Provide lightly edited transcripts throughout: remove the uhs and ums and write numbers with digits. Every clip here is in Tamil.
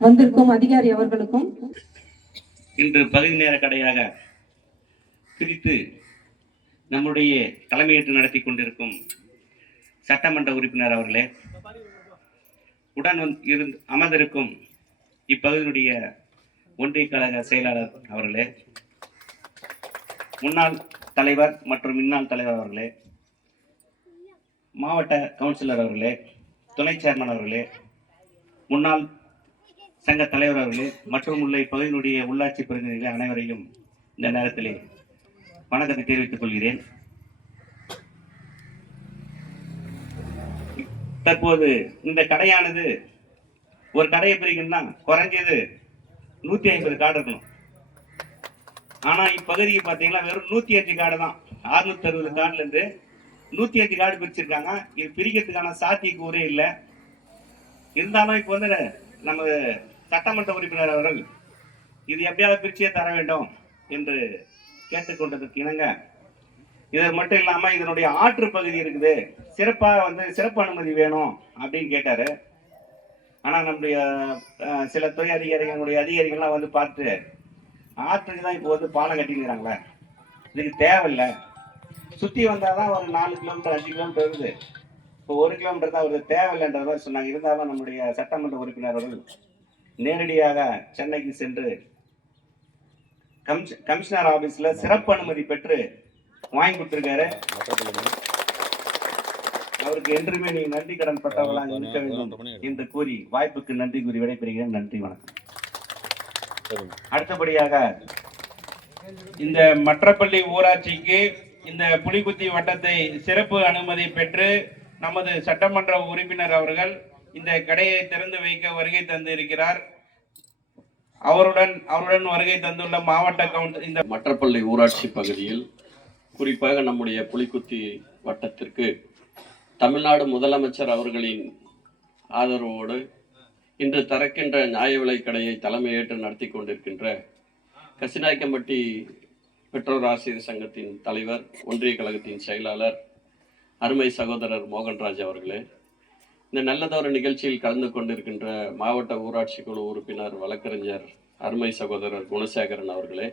வந்திருக்கும் அதிகாரி அவர்களுக்கும் இன்று பகுதி நேர கடையாக பிரித்து நம்முடைய தலைமையேற்று நடத்தி கொண்டிருக்கும் சட்டமன்ற உறுப்பினர் அவர்களே, உடன் அமர்ந்திருக்கும் இப்பகுதியுடைய ஒன்றிய கழக செயலாளர் அவர்களே, முன்னாள் தலைவர் மற்றும் முன்னாள் தலைவர் அவர்களே, மாவட்ட கவுன்சிலர் அவர்களே, துணை சேர்மன் அவர்களே, முன்னாள் சங்க தலைவர் அவர்களே மற்றும் உள்ள இப்பகுதியினுடைய உள்ளாட்சி பிரதிநிதிகள் அனைவரையும் இந்த நேரத்திலே வணக்கத்தை தெரிவித்துக் கொள்கிறேன். தற்போது இந்த கடையானது ஒரு கடையை பிரிக்கணும்னா குறைஞ்சது 150 கார்டு இருக்கணும். ஆனா இப்பகுதிக்கு பாத்தீங்கன்னா வெறும் 105 கார்டு தான். 660 கார்டுல இருந்து 105 கார்டு பிரிச்சிருக்காங்க. இது பிரிக்கிறதுக்கான சாத்தியக்கூறே இல்லை. இருந்தாலும் இப்போ வந்து நம்ம சட்டமன்ற உறுப்பினர் அவர்கள் இது எப்படியாவது பிரிச்சே தர வேண்டும் என்று கேட்டுக்கொண்டதற்கு இணங்க, இது மட்டும் இல்லாம இதனுடைய ஆற்று பகுதி இருக்குது, சிறப்பு அனுமதி வேணும் அப்படின்னு கேட்டாரு. ஆனா நம்முடைய சில துறை அதிகாரிகளுடைய அதிகாரிகள்லாம் வந்து பார்த்து ஆற்றுக்கு தான் இப்போ வந்து பாலம் கட்டிக்கிறாங்களே, இதுக்கு தேவையில்லை, சுத்தி வந்தாதான் ஒரு 4 கிலோமீட்டர் 5 கிலோமீட்டர் இருக்குது, இப்போ 1 கிலோமீட்டர் தான் வருது, தேவையில்லைன்ற மாதிரி சொன்னாங்க. இருந்தாலும் நம்முடைய சட்டமன்ற உறுப்பினர்கள் நேரடியாக சென்னைக்கு சென்று கமிஷனர் ஆபீஸ்ல சிறப்பு அனுமதி பெற்று வாங்கி கொடுத்திருக்காரு. அவருக்கு என்றுமே நீ நன்றி கடன் பட்டவர்களாக இருக்க வேண்டும் என்று கூறி வாய்ப்புக்கு நன்றி கூறி விடைபெறுகிறேன். நன்றி, வணக்கம். அடுத்தபடியாக இந்த மற்றப்பள்ளி ஊராட்சிக்கு இந்த புலிக்குத்தி வட்டத்தை சிறப்பு அனுமதி பெற்று நமது சட்டமன்ற உறுப்பினர் அவர்கள் இந்த கடையை திறந்து வைக்க வருகை தந்து இருக்கிறார். அவருடன் வருகை தந்துள்ள மாவட்ட கவுன்சில் இந்த மற்றப்பள்ளி ஊராட்சி பகுதியில் குறிப்பாக நம்முடைய புலிக்குத்தி வட்டத்திற்கு தமிழ்நாடு முதலமைச்சர் அவர்களின் ஆதரவோடு இன்று திறக்கின்ற நியாய விலை கடையை தலைமையேற்று நடத்தி கொண்டிருக்கின்ற கசிநாயக்கம்பட்டி பெற்றோர் ஆசிரியர் சங்கத்தின் தலைவர், ஒன்றிய கழகத்தின் செயலாளர், அருமை சகோதரர் மோகன்ராஜ் அவர்களே, இந்த நல்லதொரு நிகழ்ச்சியில் கலந்து கொண்டிருக்கின்ற மாவட்ட ஊராட்சி குழு உறுப்பினர் வழக்கறிஞர் அருமை சகோதரர் குணசேகரன் அவர்களே,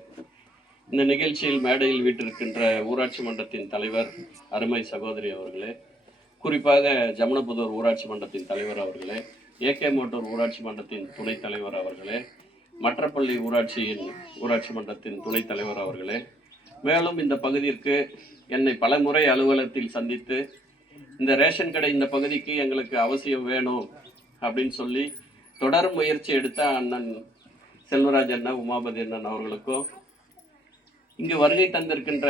இந்த நிகழ்ச்சியில் மேடையில் வீட்டிருக்கின்ற ஊராட்சி மன்றத்தின் தலைவர் அருமை சகோதரி அவர்களே, குறிப்பாக ஜமுனபுதூர் ஊராட்சி மன்றத்தின் தலைவர் அவர்களே, ஏகே மோட்டூர் ஊராட்சி மன்றத்தின் துணைத் தலைவர் அவர்களே, மற்றப்பள்ளி ஊராட்சி மன்றத்தின் துணைத் தலைவர் அவர்களே, மேலும் இந்த பகுதிக்கு என்னை பலமுறை அலுவலகத்தில் சந்தித்து இந்த ரேஷன் கடை இந்த பகுதிக்கு எங்களுக்கு அவசியம் வேணும் அப்படின்னு சொல்லி தொடர் முயற்சி எடுத்த அண்ணன் செல்வராஜ் அண்ணன், உமாபதி அண்ணன் அவர்களுக்கும், இங்கு வருகை தந்திருக்கின்ற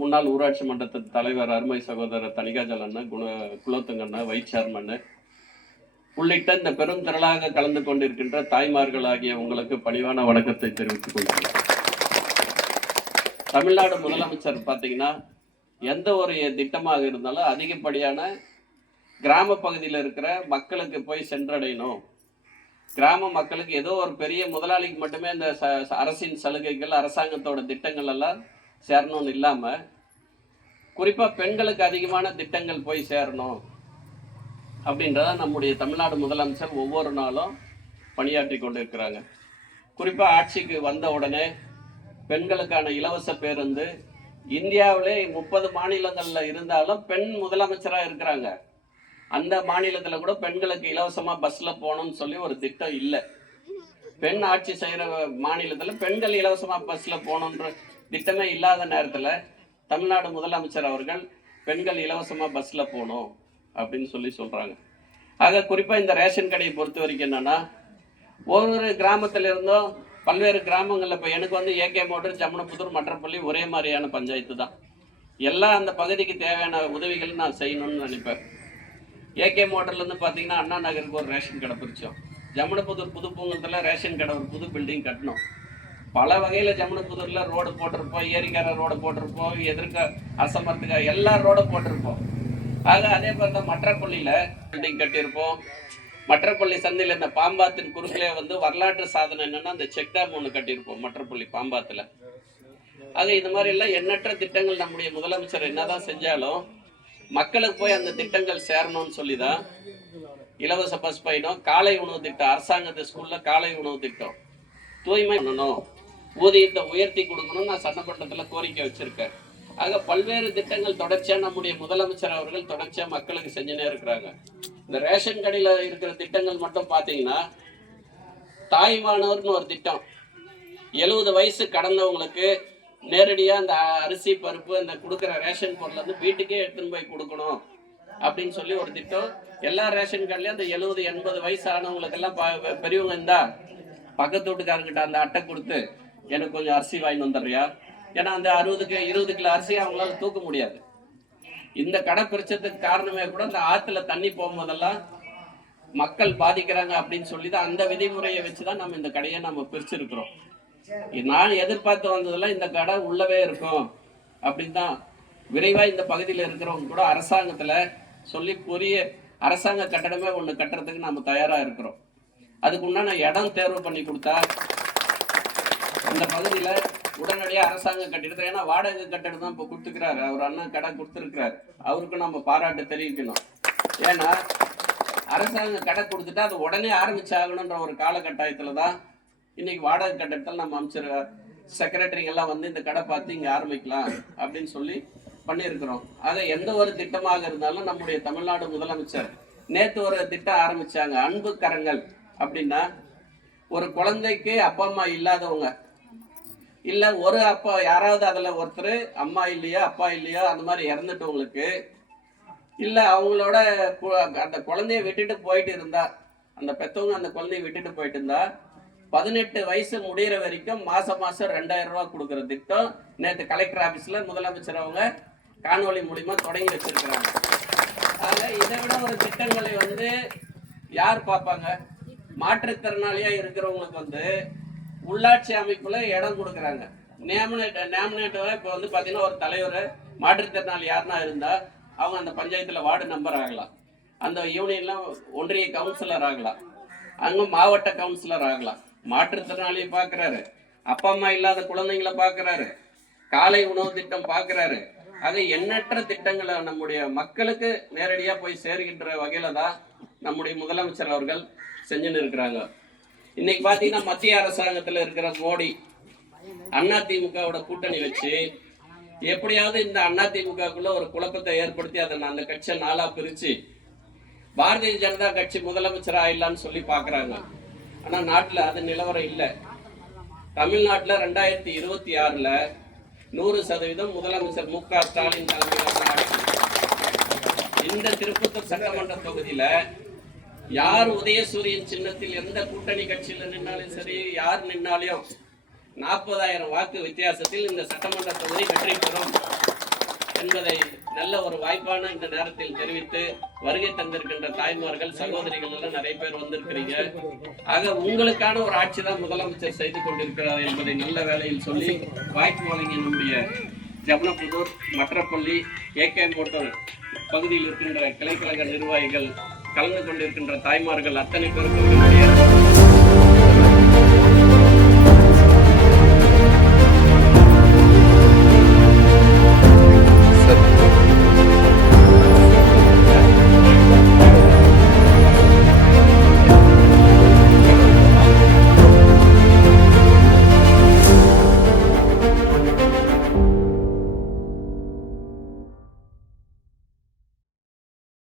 முன்னாள் ஊராட்சி மன்றத்தின் தலைவர் அருமை சகோதரர் தணிகாஜல் அண்ணன், குலோத்துங்க அண்ணன், வைஸ் சேர்மன் உள்ளிட்ட இந்த பெரும் திரளாக கலந்து கொண்டிருக்கின்ற தாய்மார்கள் ஆகிய உங்களுக்கு பணிவான வணக்கத்தை தெரிவித்துக் கொள்கிறேன். தமிழ்நாடு முதலமைச்சர் பார்த்தீங்கன்னா எந்த ஒரு திட்டமாக இருந்தாலும் அதிகப்படியான கிராம பகுதியில் இருக்கிற மக்களுக்கு போய் சென்றடையணும். கிராம மக்களுக்கு ஏதோ ஒரு பெரிய முதலாளிக்கு மட்டுமே இந்த அரசின் சலுகைகள், அரசாங்கத்தோட திட்டங்கள் எல்லாம் சேரணும்னு இல்லாம குறிப்பா பெண்களுக்கு அதிகமான திட்டங்கள் போய் சேரணும் அப்படின்றத நம்முடைய தமிழ்நாடு முதலமைச்சர் ஒவ்வொரு நாளும் பணியாற்றி கொண்டிருக்கிறாங்க. குறிப்பா ஆட்சிக்கு வந்த உடனே பெண்களுக்கான இலவச பேருந்து இந்தியாவிலே 30 மாநிலங்கள்ல இருந்தாலும் பெண் முதலமைச்சரா இருக்கிறாங்க. அந்த மாநிலத்துல கூட பெண்களுக்கு இலவசமா பஸ்ல போகணும்னு சொல்லி ஒரு திட்டம் இல்லை. பெண் ஆட்சி செய்யற மாநிலத்துல பெண்கள் இலவசமா பஸ்ல போகணுன்ற திட்டமே இல்லாத நேரத்துல தமிழ்நாடு முதலமைச்சர் அவர்கள் பெண்கள் இலவசமா பஸ்ல போகணும் அப்படின்னு சொல்லி சொல்றாங்க. ஆக குறிப்பா இந்த ரேஷன் கடையை பொறுத்த வரைக்கும் என்னன்னா, ஒவ்வொரு கிராமத்துல இருந்தும் பல்வேறு கிராமங்கள்ல இப்போ எனக்கு வந்து ஏகே மோட்டூர், ஜமுனபுதூர், மற்றப்பள்ளி ஒரே மாதிரியான பஞ்சாயத்து தான். எல்லாம் அந்த பகுதிக்கு தேவையான உதவிகள் நான் செய்யணும்னு நினைப்பேன். ஏகே மோட்டர்ல இருந்து பாத்தீங்கன்னா அண்ணா நகருக்கு ஒரு ரேஷன் கடை பிரிச்சோம். ஜமுனபுதூர் புதுப்பூங்கத்துல ரேஷன் கடை ஒரு புது பில்டிங் கட்டணும். பல வகையில ஜமுனபுதூர்ல ரோடு போட்டிருப்போம், ஏரிக்கரை ரோடு போட்டிருப்போம், எதிர்க்க அசமரத்துக்கு எல்லா ரோடும் போட்டிருப்போம். ஆக அதே மாதிரி தான் மற்றப்பள்ளியில பில்டிங் கட்டியிருப்போம். மற்றப்பள்ளி சந்தையில் இந்த பாம்பாத்தின் குறுக்கிலே வந்து வரலாற்று சாதனை என்னன்னா அந்த செக் டேம் ஒன்று கட்டியிருப்போம் மற்றப்பள்ளி பாம்பாத்துல. ஆக இந்த மாதிரி எல்லாம் எண்ணற்ற திட்டங்கள் நம்முடைய முதலமைச்சர் என்னதான் செஞ்சாலும் மக்களுக்கு போய் அந்த திட்டங்கள் சேரணும்னு சொல்லிதான் இலவச பஸ் பயணம், காலை உணவு திட்டம், அரசாங்கத்து ஸ்கூல்ல காலை உணவு திட்டம், தூய்மை பண்ணணும், ஊதியத்தை உயர்த்தி கொடுக்கணும்னு நான் சட்டமன்றத்தில் கோரிக்கை வச்சிருக்கேன். ஆக பல்வேறு திட்டங்கள் தொடர்ச்சியா நம்முடைய முதலமைச்சர் அவர்கள் தொடர்ச்சியா மக்களுக்கு செஞ்சுனே இருக்கிறாங்க. இந்த ரேஷன் கடையில இருக்கிற திட்டங்கள் மட்டும் பாத்தீங்கன்னா, தாய்மானவர்னு ஒரு திட்டம், 70 வயசு கடந்தவங்களுக்கு நேரடியா அந்த அரிசி பருப்பு அந்த கொடுக்குற ரேஷன் பொருள் வந்து வீட்டுக்கே எடுத்துன்னு போய் கொடுக்கணும் அப்படின்னு சொல்லி ஒரு திட்டம். எல்லா ரேஷன் கார்டுலயும் அந்த 70-80 வயசு ஆனவங்களுக்கு எல்லாம் பெரியவங்க இருந்தா பக்கத்து வீட்டுக்காரங்கிட்ட அந்த அட்டை கொடுத்து எனக்கு கொஞ்சம் அரிசி வாங்கி வந்துடுறியா, ஏன்னா அந்த 20 கிலோ அரிசியை அவங்களால தூக்க முடியாது. இந்த கடை பிரிச்சதுக்கு காரணமே கூட இந்த ஆத்துல தண்ணி போகும்போதெல்லாம் மக்கள் பாதிக்கிறாங்க அப்படின்னு சொல்லி தான் அந்த விதிமுறையை வச்சுதான் நம்ம இந்த கடையை நம்ம பிரிச்சிருக்கிறோம். நான் எதிர்பார்த்து வந்ததெல்லாம் இந்த கடை உள்ளவே இருக்கும் அப்படின்னு தான். விரைவா இந்த பகுதியில் இருக்கிறவங்க கூட அரசாங்கத்துல சொல்லி புரிய அரசாங்க கட்டடமே ஒண்ணு கட்டுறதுக்கு நம்ம தயாரா இருக்கிறோம். அதுக்கு உண்டான இடம் தேர்வு பண்ணி கொடுத்தா இந்த பகுதியில உடனடியா அரசாங்க கட்டிடத்தை, ஏன்னா வாடகை கட்டடம் தான் இப்ப கொடுத்துக்கிறாரு, அவர் அண்ணன் கடை கொடுத்துருக்கிறாரு, அவருக்கு நம்ம பாராட்டு தெரிவிக்கணும். ஏன்னா அரசாங்க கடை கொடுத்துட்டா அது உடனே ஆரம்பிச்சாகணுன்ற ஒரு காலகட்டாயத்துலதான் இன்னைக்கு வாடகை கட்டடத்தில் நம்ம அமைச்சர் செக்ரட்டரிங்க எல்லாம் வந்து இந்த கடை பார்த்து இங்க ஆரம்பிக்கலாம் அப்படின்னு சொல்லி பண்ணியிருக்கிறோம். ஆக எந்த ஒரு திட்டமாக இருந்தாலும் நம்முடைய தமிழ்நாடு முதலமைச்சர் நேற்று ஒரு திட்டம் ஆரம்பிச்சாங்க, அன்பு கரங்கள். அப்படின்னா ஒரு குழந்தைக்கு அப்பா அம்மா இல்லாதவங்க, இல்ல ஒரு அப்பா யாராவது அதுல ஒருத்தர் அம்மா இல்லையோ அப்பா இல்லையோ அந்த மாதிரி இறந்துட்டவங்களுக்கு, இல்ல அவங்களோட அந்த குழந்தைய விட்டுட்டு போயிட்டு இருந்தா, அந்த பெத்தவங்க அந்த குழந்தைய விட்டுட்டு போயிட்டு இருந்தா 18 வயசு முடிகிற வரைக்கும் மாசம் 2000 ரூபாய் கொடுக்குற திட்டம் நேற்று கலெக்டர் ஆபீஸ்ல முதலமைச்சர் அவங்க காணொலி மூலியமா தொடங்கி வச்சிருக்கிறாங்க. ஆக இதை விட ஒரு திட்டங்களை வந்து யார் பார்ப்பாங்க? மாற்றுத்திறனாளியா இருக்கிறவங்களுக்கு வந்து உள்ளாட்சி அமைப்புல இடம் கொடுக்குறாங்க. நேமினேட் இப்ப வந்து பாத்தீங்கன்னா ஒரு தலைவர் மாற்றுத்திறனாளி யாருன்னா இருந்தா அவங்க அந்த பஞ்சாயத்துல வார்டு நம்பர் ஆகலாம், அந்த யூனியன்ல ஒன்றிய கவுன்சிலர் ஆகலாம், அங்க மாவட்ட கவுன்சிலர் ஆகலாம். மாற்றுத்திறனாளியை பாக்குறாரு, அப்பா அம்மா இல்லாத குழந்தைங்களை பாக்குறாரு, காலை உணவு திட்டம் பாக்குறாரு. ஆக எண்ணற்ற திட்டங்களை நம்முடைய மக்களுக்கு நேரடியா போய் சேர்கின்ற வகையில தான் நம்முடைய முதலமைச்சர் அவர்கள் செஞ்சுன்னு இருக்கிறாங்க. இன்னைக்கு பாத்தீங்கன்னா மத்திய அரசாங்கத்துல இருக்கிற மோடி அதிமுகவோட கூட்டணி வச்சு எப்படியாவது இந்த அதிமுகக்குள்ள ஒரு குழப்பத்தை ஏற்படுத்தி அதை அந்த கட்சியை 4ஆ பிரிச்சு பாரதிய ஜனதா கட்சி முதலமைச்சர் ஆயிடலான்னு சொல்லி பாக்குறாங்க. ஆனா நாட்டுல அது நிலவரம் இல்லை. தமிழ்நாட்டுல 2026ல 100% முதலமைச்சர் மு.க. ஸ்டாலின் தலைமையிலான ஆட்சி. இந்த திருப்பத்தூர் சட்டமன்ற தொகுதியில யார் உதயசூரியன் சின்னத்தில் எந்த கூட்டணி கட்சியில நின்னாலும் சரி, யார் நின்னாலும் 40,000 வாக்கு வித்தியாசத்தில் இந்த சட்டமன்ற தொகுதி வெற்றி பெறும் என்பதை நல்ல ஒரு வாய்ப்பான இந்த நேரத்தில் தெரிவித்து வருகை தந்திருக்கின்ற தாய்மார்கள் சகோதரிகள் எல்லாம் நிறைய பேர் வந்திருக்கிறீங்க. ஆக உங்களுக்கான ஒரு ஆட்சி தான் முதலமைச்சர் செய்து கொண்டிருக்கிறார் என்பதை நல்ல வேளையில் சொல்லி வாய்ப்பு வழங்கிய நம்முடைய ஜபனபுதூர், மற்றப்பள்ளி, ஏகே மோட்டார் பகுதியில் இருக்கின்ற கிளைக்கழக நிர்வாகிகள், கலந்து கொண்டிருக்கின்ற தாய்மார்கள் அத்தனை பேருக்கு